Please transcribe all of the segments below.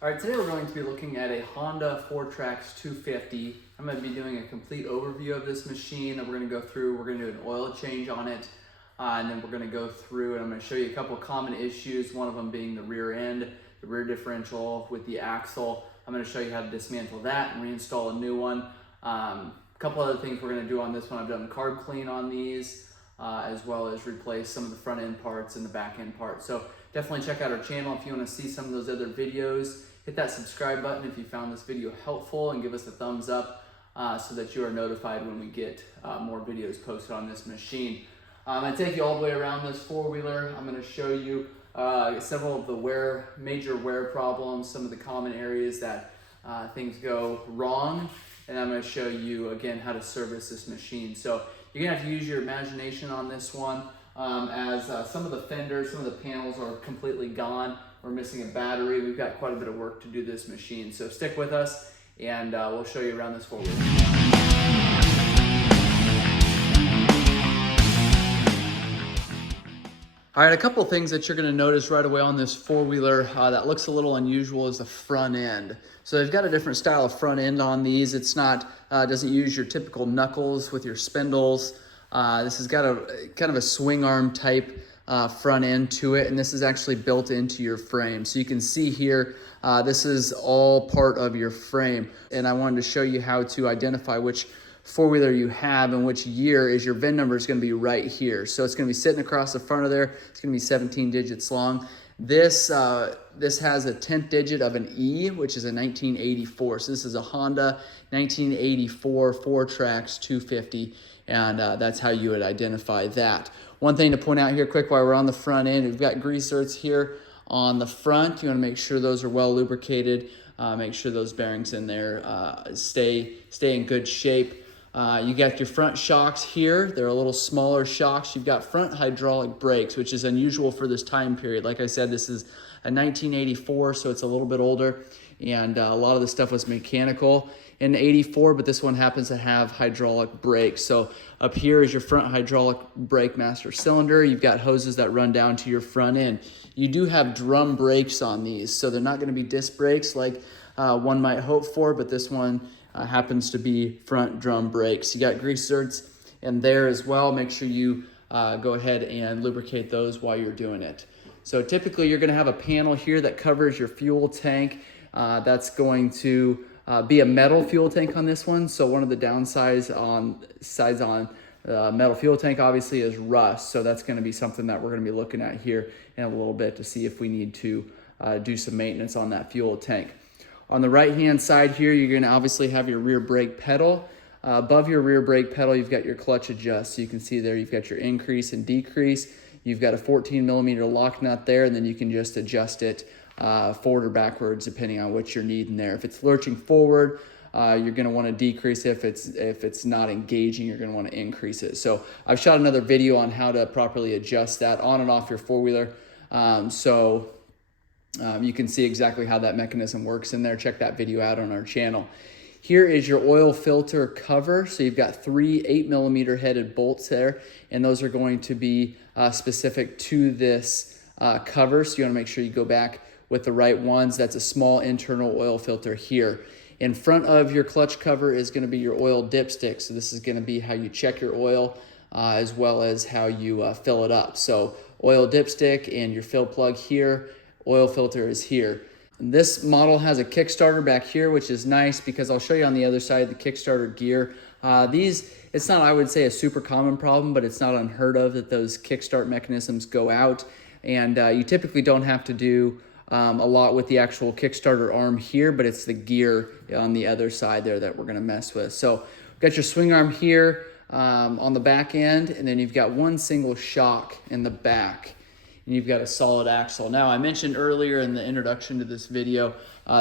All right, today we're going to be looking at a Honda Fourtrax 250. I'm going to be doing a complete overview of this machine, and we're going to do an oil change on it, and then we're going to go through and I'm going to show you a couple of common issues, one of them being the rear end, the rear differential with the axle. I'm going to show you how to dismantle that and reinstall a new one. A couple other things we're going to do on this one. I've done carb clean on these, as well as replace some of the front end parts and the back end parts. So definitely check out our channel if you want to see some of those other videos. Hit that subscribe button if you found this video helpful, and give us a thumbs up so that you are notified when we get more videos posted on this machine. I'm going to take you all the way around this four-wheeler. I'm going to show you several of the major wear problems, some of the common areas that things go wrong, and I'm going to show you again how to service this machine. So you're going to have to use your imagination on this one, as some of the fenders, some of the panels are completely gone. We're missing a battery. We've got quite a bit of work to do this machine. So stick with us, and we'll show you around this four-wheeler. All right, a couple of things that you're going to notice right away on this four-wheeler that looks a little unusual is the front end. So they've got a different style of front end on these. It's not, doesn't use your typical knuckles with your spindles. This has got a kind of a swing arm type front end to it, and this is actually built into your frame. So you can see here, this is all part of your frame. And I wanted to show you how to identify which four-wheeler you have and which year is. Your VIN number is going to be right here. So it's going to be sitting across the front of there. It's going to be 17 digits long. This has a 10th digit of an E, which is a 1984. So this is a Honda 1984 Fourtrax 250, and that's how you would identify that. One thing to point out here quick while we're on the front end, we've got grease zerks here on the front. You want to make sure those are well lubricated. Make sure those bearings in there stay in good shape. You got your front shocks here. They're a little smaller shocks. You've got front hydraulic brakes, which is unusual for this time period. Like I said, this is a 1984, so it's a little bit older, and a lot of the stuff was mechanical in 84, but this one happens to have hydraulic brakes. So up here is your front hydraulic brake master cylinder. You've got hoses that run down to your front end. You do have drum brakes on these, so they're not going to be disc brakes like one might hope for, but this one happens to be front drum brakes. You got grease zerks in there as well. Make sure you go ahead and lubricate those while you're doing it. So typically you're going to have a panel here that covers your fuel tank. That's going to be a metal fuel tank on this one. So one of the downsides on metal fuel tank obviously is rust. So that's going to be something that we're going to be looking at here in a little bit to see if we need to do some maintenance on that fuel tank. On the right hand side here, you're going to obviously have your rear brake pedal. Above your rear brake pedal, you've got your clutch adjust. So you can see there you've got your increase and decrease. You've got a 14mm lock nut there, and then you can just adjust it forward or backwards depending on what you're needing there. If it's lurching forward, you're going to want to decrease it. If it's not engaging, you're going to want to increase it. So I've shot another video on how to properly adjust that on and off your four-wheeler. You can see exactly how that mechanism works in there. Check that video out on our channel. Here is your oil filter cover. So you've got 3 8mm headed bolts there, and those are going to be specific to this cover. So you want to make sure you go back with the right ones. That's a small internal oil filter here. In front of your clutch cover is going to be your oil dipstick. So this is going to be how you check your oil as well as how you fill it up. So oil dipstick and your fill plug here. Oil filter is here. And this model has a Kickstarter back here, which is nice because I'll show you on the other side the Kickstarter gear. It's not, I would say, a super common problem, but it's not unheard of that those kickstart mechanisms go out. And you typically don't have to do a lot with the actual Kickstarter arm here, but it's the gear on the other side there that we're going to mess with. So we've got your swing arm here on the back end, and then you've got one single shock in the back. And you've got a solid axle. Now, I mentioned earlier in the introduction to this video,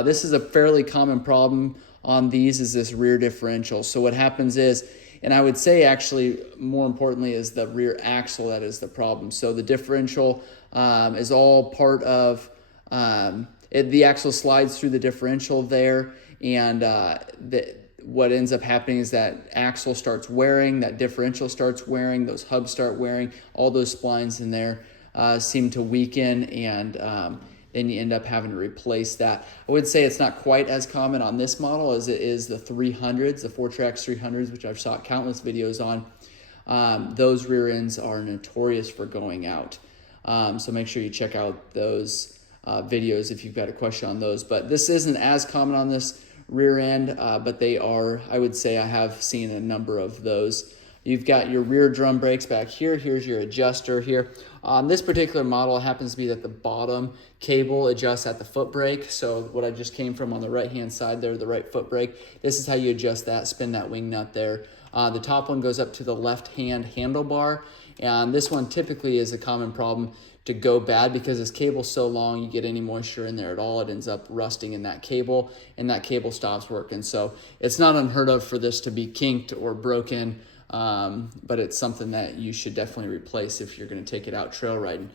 this is a fairly common problem on these, is this rear differential. So what happens is, and I would say actually more importantly is the rear axle that is the problem. So the differential is all part of, the axle slides through the differential there, and what ends up happening is that axle starts wearing, that differential starts wearing, those hubs start wearing, all those splines in there seem to weaken, and then you end up having to replace that. I would say it's not quite as common on this model as it is the 300s, the Fourtrax 300s, which I've shot countless videos on. Those rear ends are notorious for going out. So make sure you check out those videos if you've got a question on those. But this isn't as common on this rear end, but they are, I would say I have seen a number of those. You've got your rear drum brakes back here. Here's your adjuster here. On this particular model, it happens to be that the bottom cable adjusts at the foot brake. So what I just came from on the right-hand side there, the right foot brake, this is how you adjust that, spin that wing nut there. The top one goes up to the left-hand handlebar, and this one typically is a common problem to go bad because this cable's so long, you get any moisture in there at all, it ends up rusting in that cable, and that cable stops working. So it's not unheard of for this to be kinked or broken, but it's something that you should definitely replace if you're going to take it out trail riding.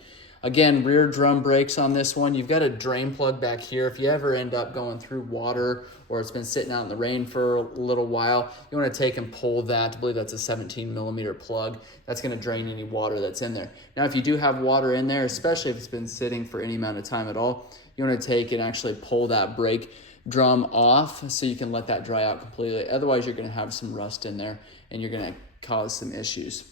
Again, rear drum brakes on this one. You've got a drain plug back here. If you ever end up going through water or it's been sitting out in the rain for a little while, you want to take and pull that. I believe that's a 17mm plug. That's going to drain any water that's in there. Now, if you do have water in there, especially if it's been sitting for any amount of time at all, you want to take and actually pull that brake drum off so you can let that dry out completely. Otherwise, you're going to have some rust in there and you're going to cause some issues.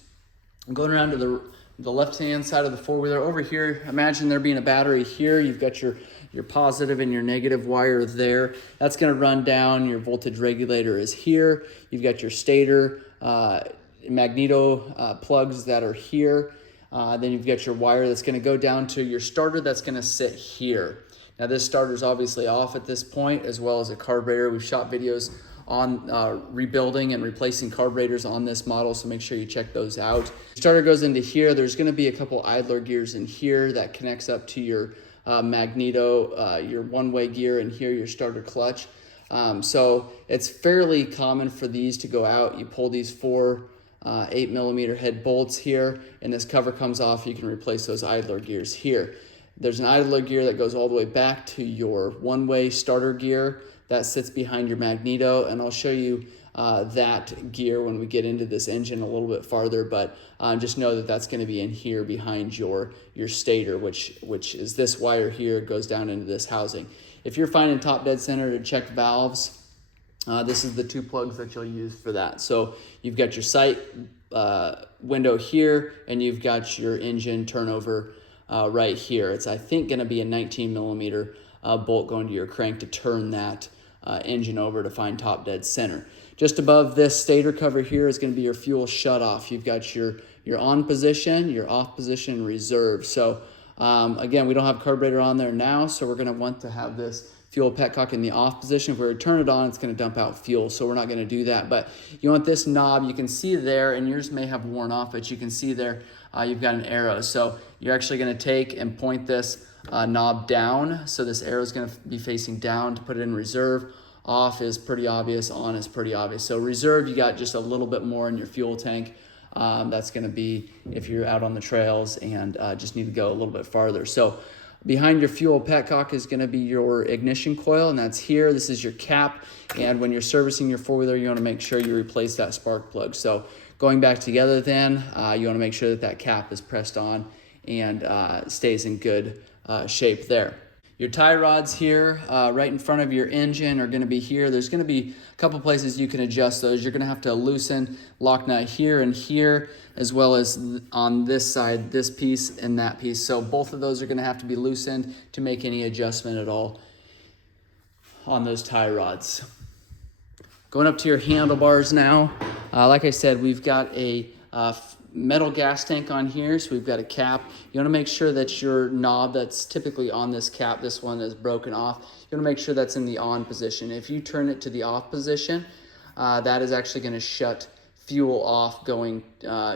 I'm going around to the left-hand side of the four-wheeler. Over here, imagine there being a battery here. You've got your positive and your negative wire there. That's going to run down. Your voltage regulator is here. You've got your stator magneto plugs that are here. Then you've got your wire that's going to go down to your starter that's going to sit here. Now this starter is obviously off at this point, as well as a carburetor. We've shot videos on rebuilding and replacing carburetors on this model, so make sure you check those out. Starter goes into here. There's going to be a couple idler gears in here that connects up to your magneto, your one-way gear, and here your starter clutch. So it's fairly common for these to go out. You pull these four 8mm head bolts here, and this cover comes off. You can replace those idler gears here. There's an idler gear that goes all the way back to your one-way starter gear that sits behind your magneto, and I'll show you that gear when we get into this engine a little bit farther, but just know that that's going to be in here behind your stator, which is this wire here, goes down into this housing. If you're finding top dead center to check valves, this is the two plugs that you'll use for that. So you've got your sight window here, and you've got your engine turnover right here. It's, I think, going to be a 19mm bolt going to your crank to turn that engine over to find top dead center. Just above this stator cover here is going to be your fuel shutoff. You've got your on position, your off position, and reserve. So again, we don't have carburetor on there now, so we're going to want to have this fuel petcock in the off position. If we were to turn it on, it's going to dump out fuel, so we're not going to do that. But you want this knob, you can see there, and yours may have worn off, but you can see there you've got an arrow. So you're actually going to take and point this knob down, so this arrow is going to be facing down to put it in reserve. Off is pretty obvious, on is pretty obvious. So reserve, you got just a little bit more in your fuel tank. That's going to be if you're out on the trails and just need to go a little bit farther. So behind your fuel petcock is going to be your ignition coil, and that's here. This is your cap, and when you're servicing your four-wheeler, you want to make sure you replace that spark plug. So going back together then, you want to make sure that cap is pressed on and stays in good shape there. Your tie rods here, right in front of your engine, are going to be here. There's going to be a couple places you can adjust those. You're going to have to loosen lock nut here and here, as well as on this side, this piece and that piece. So both of those are going to have to be loosened to make any adjustment at all on those tie rods. Going up to your handlebars now. Like I said, we've got a metal gas tank on here, so we've got a cap. You want to make sure that your knob that's typically on this cap, this one is broken off, you want to make sure that's in the on position. If you turn it to the off position, that is actually going to shut fuel off going,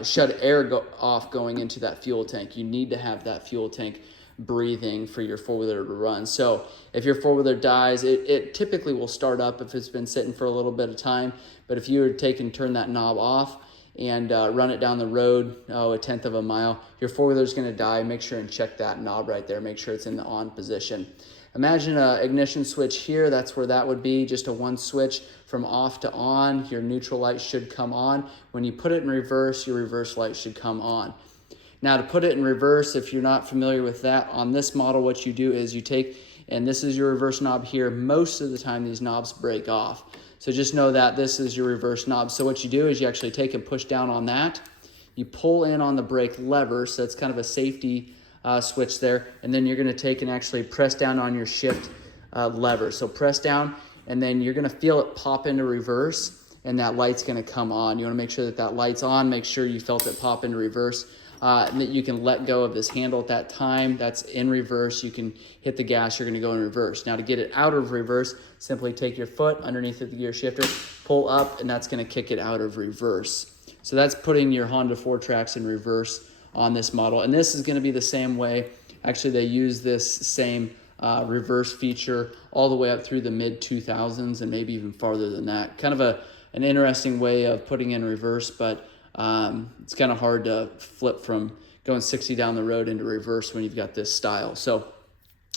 shut air off going into that fuel tank. You need to have that fuel tank breathing for your four-wheeler to run. So if your four-wheeler dies, it typically will start up if it's been sitting for a little bit of time, but if you were to take and turn that knob off and run it down the road, a tenth of a mile, your four-wheeler is going to die. Make sure and check that knob right there. Make sure it's in the on position. Imagine an ignition switch here. That's where that would be, just a one switch from off to on. Your neutral light should come on. When you put it in reverse, your reverse light should come on. Now to put it in reverse, if you're not familiar with that, on this model what you do is you take, and this is your reverse knob here, most of the time these knobs break off. So just know that this is your reverse knob. So what you do is you actually take and push down on that, you pull in on the brake lever, so it's kind of a safety switch there, and then you're gonna take and actually press down on your shift lever. So press down, and then you're gonna feel it pop into reverse, and that light's gonna come on. You wanna make sure that that light's on, make sure you felt it pop into reverse, and that you can let go of this handle at that time. That's in reverse. You can hit the gas, you're gonna go in reverse. Now to get it out of reverse, simply take your foot underneath the gear shifter, pull up, and that's gonna kick it out of reverse. So that's putting your Honda Fourtrax in reverse on this model. And this is gonna be the same way. Actually, they use this same reverse feature all the way up through the mid-2000s and maybe even farther than that. Kind of an interesting way of putting in reverse, but it's kind of hard to flip from going 60 down the road into reverse when you've got this style. So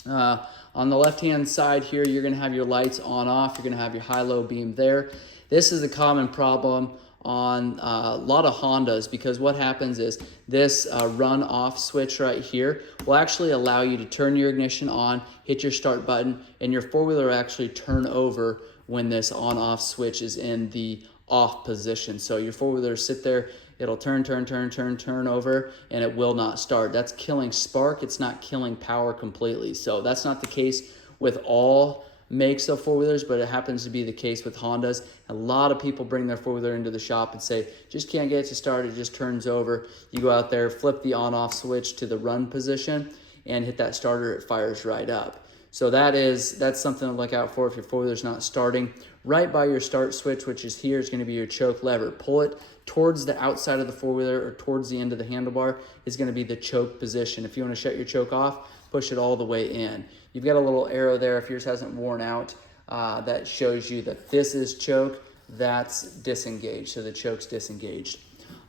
on the left-hand side here, you're gonna have your lights on off. You're gonna have your high-low beam there. This is a common problem on a lot of Hondas, because what happens is this run off switch right here will actually allow you to turn your ignition on, hit your start button, and your four-wheeler will actually turn over when this on off switch is in the off position. So your four-wheeler sit there, it'll turn over, and it will not start. That's killing spark, it's not killing power completely. So that's not the case with all makes of four-wheelers, but it happens to be the case with Hondas. A lot of people bring their four-wheeler into the shop and say, just can't get it to start, it just turns over. You go out there, flip the on-off switch to the run position, and hit that starter, it fires right up. So that's something to look out for if your four-wheeler's not starting. Right by your start switch, which is here, is going to be your choke lever. Pull it towards the outside of the four-wheeler or towards the end of the handlebar is going to be the choke position. If you want to shut your choke off, push it all the way in. You've got a little arrow there, if yours hasn't worn out, that shows you that this is choke, that's disengaged, so the choke's disengaged.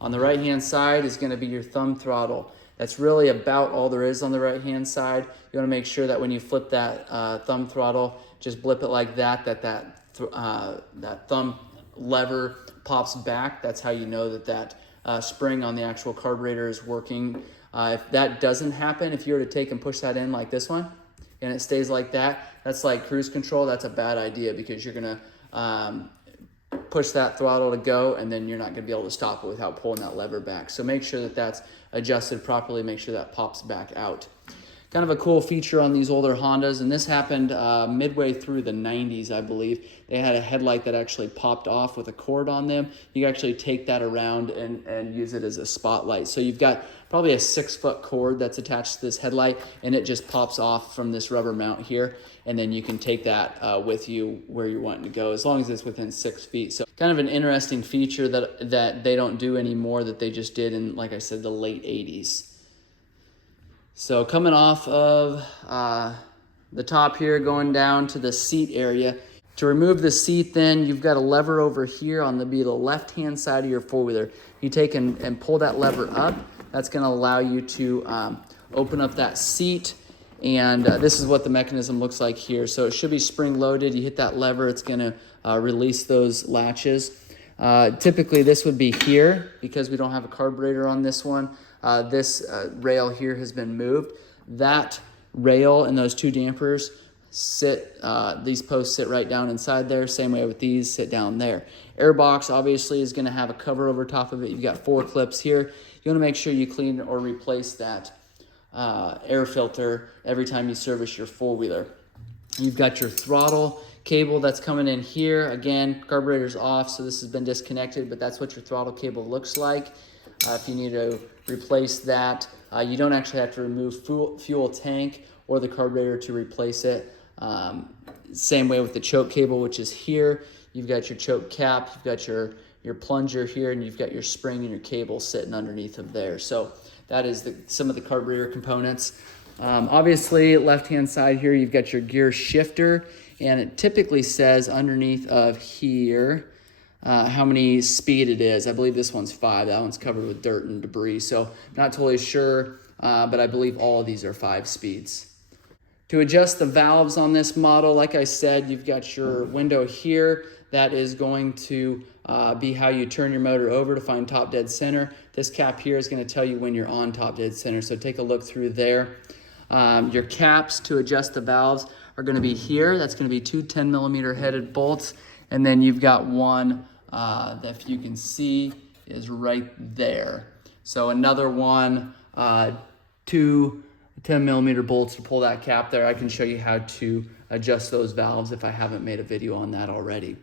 On the right-hand side is going to be your thumb throttle. That's really about all there is on the right-hand side. You want to make sure that when you flip that thumb throttle, just blip it like that, that thumb lever pops back. That's how you know that spring on the actual carburetor is working. If that doesn't happen, if you were to take and push that in like this one, and it stays like that, that's like cruise control. That's a bad idea, because you're gonna push that throttle to go, and then you're not gonna be able to stop it without pulling that lever back. So make sure that that's adjusted properly, make sure that pops back out. Kind of a cool feature on these older Hondas, and this happened midway through the 90s, I believe. They had a headlight that actually popped off with a cord on them. You can actually take that around and use it as a spotlight. So you've got probably a 6-foot cord that's attached to this headlight, and it just pops off from this rubber mount here, and then you can take that with you where you're wanting to go, as long as it's within 6 feet. So kind of an interesting feature that they don't do anymore, that they just did in, like I said, the late 80s. So coming off of the top here, going down to the seat area. To remove the seat, then you've got a lever over here on the left-hand side of your four-wheeler. You take and pull that lever up. That's going to allow you to open up that seat. And this is what the mechanism looks like here. So it should be spring-loaded. You hit that lever, it's going to release those latches. Typically, this would be here, because we don't have a carburetor on this one. This rail here has been moved. That rail and those two dampers these posts sit right down inside there. Same way with these, sit down there. Airbox obviously is going to have a cover over top of it. You've got 4 clips here. You want to make sure you clean or replace that air filter every time you service your four-wheeler. You've got your throttle cable that's coming in here. Again, carburetor's off, so this has been disconnected, but that's what your throttle cable looks like. If you need to replace that, you don't actually have to remove fuel tank or the carburetor to replace it. Same way with the choke cable, which is here. You've got your choke cap, you've got your plunger here, and you've got your spring and your cable sitting underneath of there. So that is some of the carburetor components. Obviously, left-hand side here, you've got your gear shifter, and it typically says underneath of here how many speed it is. I believe this one's 5. That one's covered with dirt and debris, so not totally sure, but I believe all of these are 5 speeds. To adjust the valves on this model, like I said, you've got your window here. That is going to be how you turn your motor over to find top dead center. This cap here is going to tell you when you're on top dead center, so take a look through there. Your caps to adjust the valves are going to be here. That's going to be two 10mm headed bolts, and then you've got one that, if you can see, is right there. So another one, two 10mm bolts to pull that cap there. I can show you how to adjust those valves if I haven't made a video on that already.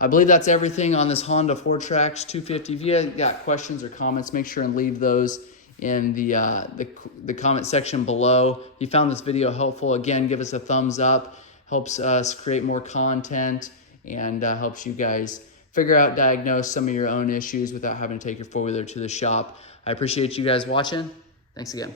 I believe that's everything on this Honda Fourtrax 250. If you got questions or comments, make sure and leave those in the comment section below. If you found this video helpful, again, give us a thumbs up. Helps us create more content and helps you guys figure out, diagnose some of your own issues without having to take your four-wheeler to the shop. I appreciate you guys watching. Thanks again.